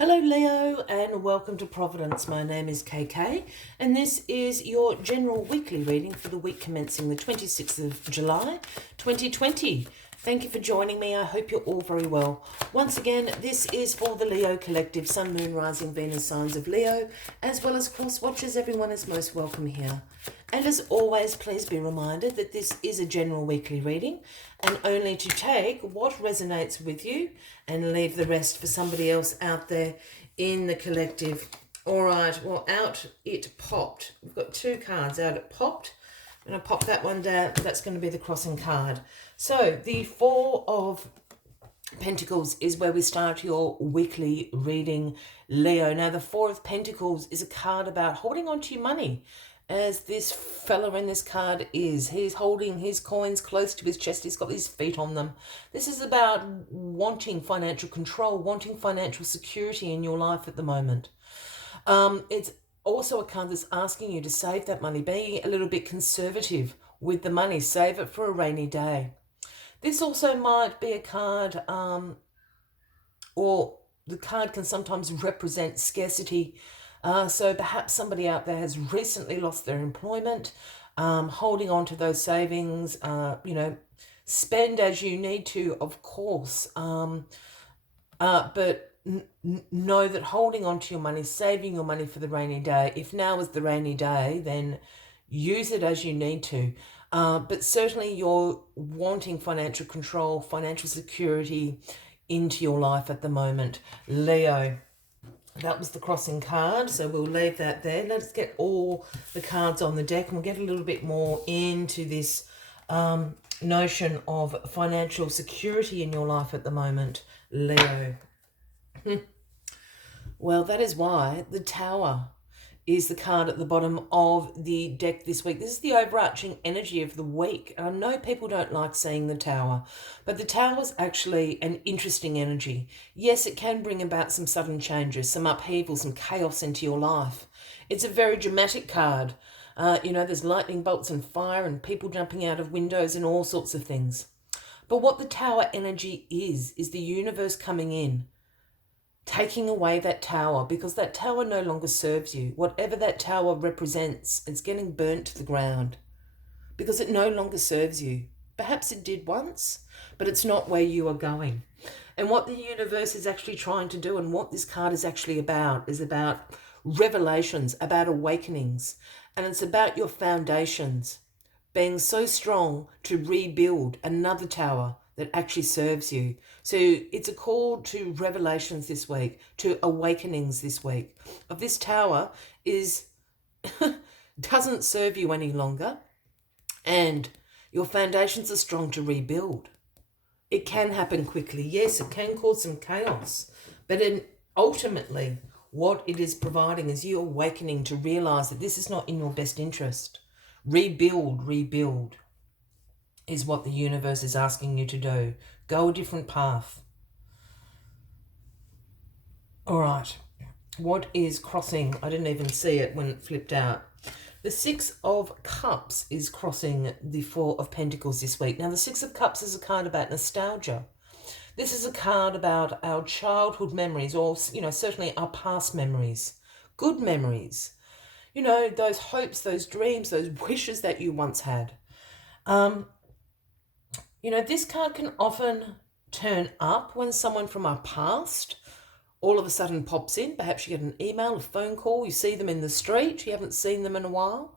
Hello Leo and welcome to Providence. My name is KK and this is your general weekly reading for the week commencing the 26th of July 2020. Thank you for joining me. I hope you're all very well. Once again, this is for the Leo Collective, Sun, Moon, Rising, Venus signs of Leo, as well as cross watchers. Everyone is most welcome here. And as always, please be reminded that this is a general weekly reading and only to take what resonates with you and leave the rest for somebody else out there in the collective. All right, well, out it popped. We've got two cards out it popped. I'm going to pop that one down. That's going to be the crossing card. So the Four of Pentacles is where we start your weekly reading, Leo. Now, the Four of Pentacles is a card about holding on to your money, as this fella in this card is. He's holding his coins close to his chest. He's got his feet on them. This is about wanting financial control, wanting financial security in your life at the moment. It's also a card that's asking you to save that money, being a little bit conservative with the money, save it for a rainy day. This also might be a card, or the card can sometimes represent scarcity. So perhaps somebody out there has recently lost their employment, holding on to those savings, spend as you need to, of course, but know that holding on to your money, saving your money for the rainy day, if now is the rainy day, then use it as you need to. But certainly you're wanting financial control, financial security into your life at the moment, Leo. That was the crossing card, so we'll leave that there. Let's get all the cards on the deck and we'll get a little bit more into this notion of financial security in your life at the moment, Leo. Well, that is why the Tower is the card at the bottom of the deck this week. This is the overarching energy of the week. And I know people don't like seeing the Tower, but the Tower is actually an interesting energy. Yes, it can bring about some sudden changes, some upheaval, some chaos into your life. It's a very dramatic card. There's lightning bolts and fire and people jumping out of windows and all sorts of things. But what the Tower energy is the universe coming in, taking away that tower, because that tower no longer serves you. Whatever that tower represents, it's getting burnt to the ground because it no longer serves you. Perhaps it did once, but it's not where you are going. And what the universe is actually trying to do, and what this card is actually about, is about revelations, about awakenings. And it's about your foundations being so strong to rebuild another tower that actually serves you. So it's a call to revelations this week, to awakenings this week. Of this tower is doesn't serve you any longer, and your foundations are strong to rebuild. It can happen quickly. Yes, it can cause some chaos, but ultimately what it is providing is you awakening to realize that this is not in your best interest. Rebuild is what the universe is asking you to do. Go a different path. All right. What is crossing? I didn't even see it when it flipped out. The Six of Cups is crossing the Four of Pentacles this week. Now, the Six of Cups is a card about nostalgia. This is a card about our childhood memories, or, certainly our past memories, good memories. Those hopes, those dreams, those wishes that you once had. This card can often turn up when someone from our past all of a sudden pops in. Perhaps you get an email, a phone call, you see them in the street, you haven't seen them in a while.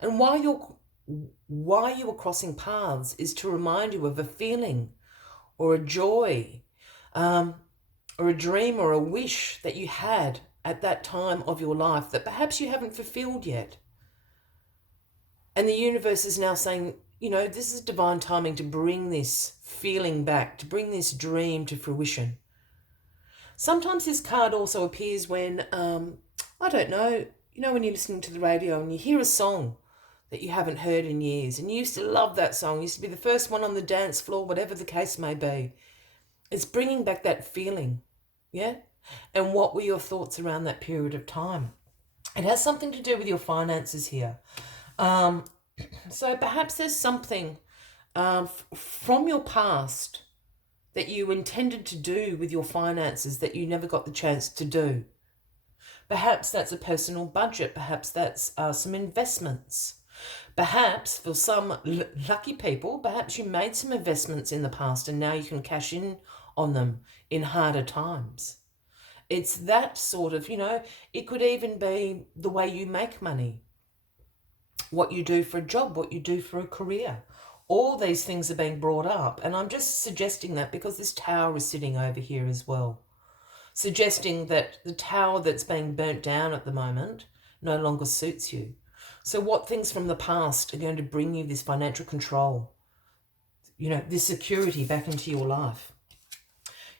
And why you are crossing paths is to remind you of a feeling or a joy, or a dream or a wish that you had at that time of your life that perhaps you haven't fulfilled yet. And the universe is now saying, this is divine timing to bring this feeling back, to bring this dream to fruition. Sometimes this card also appears when, when you're listening to the radio and you hear a song that you haven't heard in years, and you used to love that song, used to be the first one on the dance floor, whatever the case may be. It's bringing back that feeling, yeah? And what were your thoughts around that period of time? It has something to do with your finances here. So perhaps there's something from your past that you intended to do with your finances that you never got the chance to do. Perhaps that's a personal budget. Perhaps that's some investments. Perhaps for some lucky people, perhaps you made some investments in the past and now you can cash in on them in harder times. It's that sort of, it could even be the way you make money, what you do for a job, what you do for a career. All these things are being brought up. And I'm just suggesting that because this tower is sitting over here as well. Suggesting that the tower that's being burnt down at the moment no longer suits you. So what things from the past are going to bring you this financial control, this security back into your life?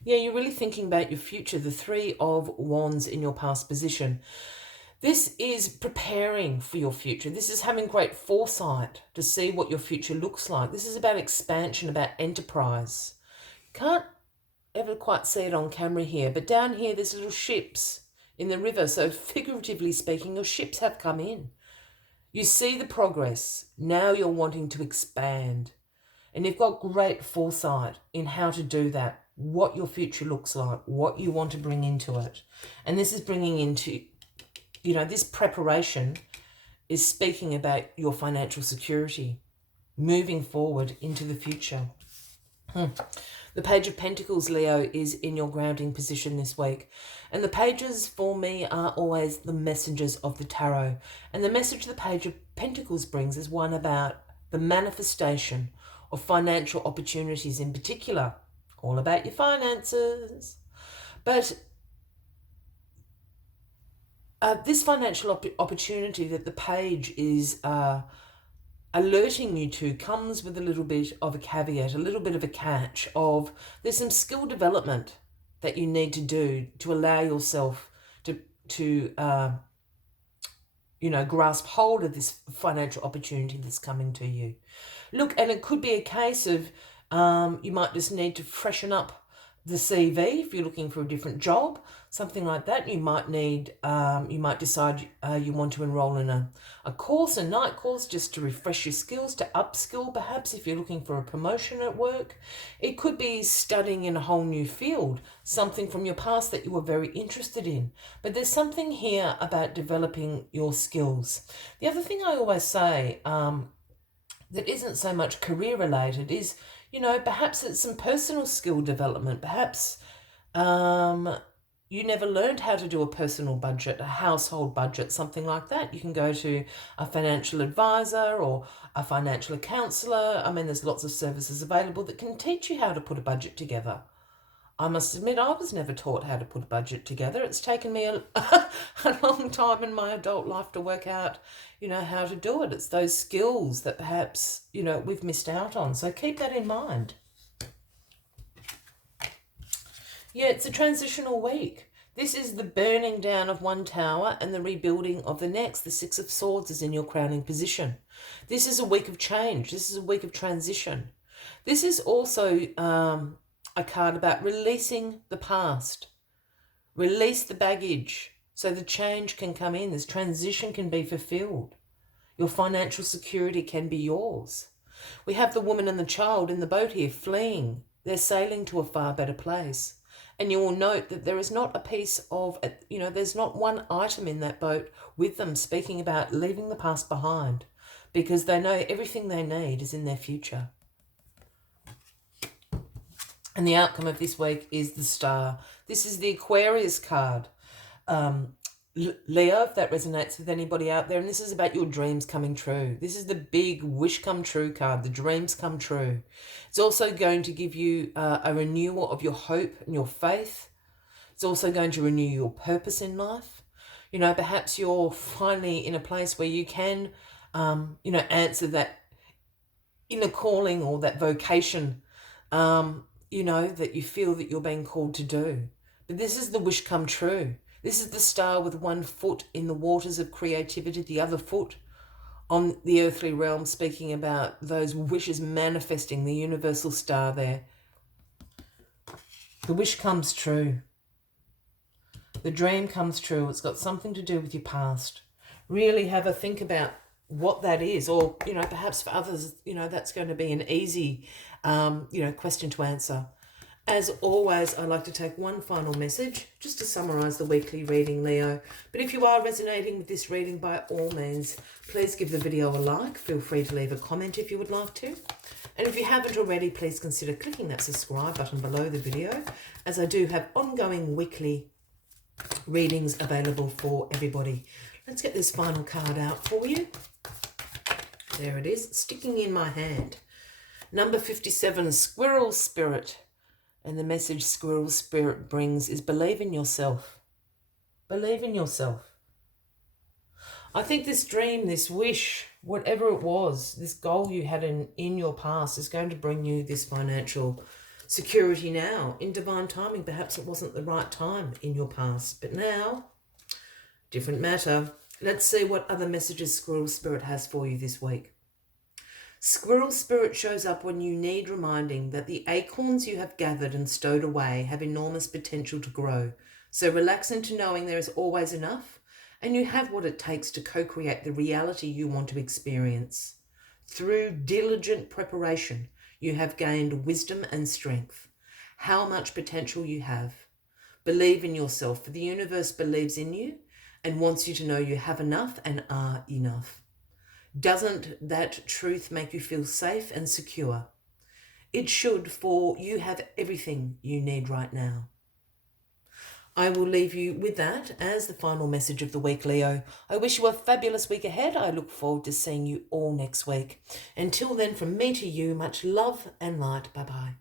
Yeah, you're really thinking about your future. The Three of Wands in your past position. This is preparing for your future. This is having great foresight to see what your future looks like. This is about expansion, about enterprise. Can't ever quite see it on camera here, but down here there's little ships in the river. So figuratively speaking, your ships have come in. You see the progress. Now you're wanting to expand. And you've got great foresight in how to do that, what your future looks like, what you want to bring into it. And this is bringing into, this preparation is speaking about your financial security, moving forward into the future. The Page of Pentacles, Leo, is in your grounding position this week. And the pages for me are always the messengers of the tarot. And the message the Page of Pentacles brings is one about the manifestation of financial opportunities in particular. All about your finances. But this financial opportunity that the page is alerting you to comes with a little bit of a caveat, a little bit of a catch of there's some skill development that you need to do to allow yourself to grasp hold of this financial opportunity that's coming to you. Look, and it could be a case of you might just need to freshen up the CV if you're looking for a different job, something like that. You might need, you might decide you want to enroll in a course, a night course, just to refresh your skills, to upskill perhaps if you're looking for a promotion at work. It could be studying in a whole new field, something from your past that you were very interested in. But there's something here about developing your skills. The other thing I always say that isn't so much career related is, perhaps it's some personal skill development. Perhaps you never learned how to do a personal budget, a household budget, something like that. You can go to a financial advisor or a financial counsellor. I mean, there's lots of services available that can teach you how to put a budget together. I must admit, I was never taught how to put a budget together. It's taken me a long time in my adult life to work out, how to do it. It's those skills that perhaps, we've missed out on. So keep that in mind. Yeah, it's a transitional week. This is the burning down of one tower and the rebuilding of the next. The Six of Swords is in your crowning position. This is a week of change. This is a week of transition. This is also a card about releasing the past. Release the baggage so the change can come in. This transition can be fulfilled. Your financial security can be yours. We have the woman and the child in the boat here fleeing. They're sailing to a far better place. And you will note that there is not a piece of, there's not one item in that boat with them speaking about leaving the past behind, because they know everything they need is in their future. And the outcome of this week is the Star. This is the Aquarius card. Leo, if that resonates with anybody out there, and this is about your dreams coming true. This is the big wish come true card, the dreams come true. It's also going to give you a renewal of your hope and your faith. It's also going to renew your purpose in life. Perhaps you're finally in a place where you can, answer that inner calling or that vocation, that you feel that you're being called to do. But this is the wish come true. This is the Star with one foot in the waters of creativity, the other foot on the earthly realm, speaking about those wishes manifesting, the universal star there. The wish comes true. The dream comes true. It's got something to do with your past. Really have a think about what that is, or, perhaps for others, that's going to be an easy, question to answer. As always, I'd like to take one final message just to summarise the weekly reading, Leo. But if you are resonating with this reading, by all means, please give the video a like. Feel free to leave a comment if you would like to. And if you haven't already, please consider clicking that subscribe button below the video, as I do have ongoing weekly readings available for everybody. Let's get this final card out for you. There it is, sticking in my hand. Number 57, Squirrel Spirit. And the message Squirrel Spirit brings is believe in yourself. Believe in yourself. I think this dream, this wish, whatever it was, this goal you had in your past is going to bring you this financial security now. In divine timing, perhaps it wasn't the right time in your past, but now, different matter. Let's see what other messages Squirrel Spirit has for you this week. Squirrel Spirit shows up when you need reminding that the acorns you have gathered and stowed away have enormous potential to grow. So relax into knowing there is always enough, and you have what it takes to co-create the reality you want to experience. Through diligent preparation, you have gained wisdom and strength. How much potential you have. Believe in yourself, for the universe believes in you and wants you to know you have enough and are enough. Doesn't that truth make you feel safe and secure? It should, for you have everything you need right now. I will leave you with that as the final message of the week, Leo. I wish you a fabulous week ahead. I look forward to seeing you all next week. Until then, from me to you, much love and light. Bye-bye.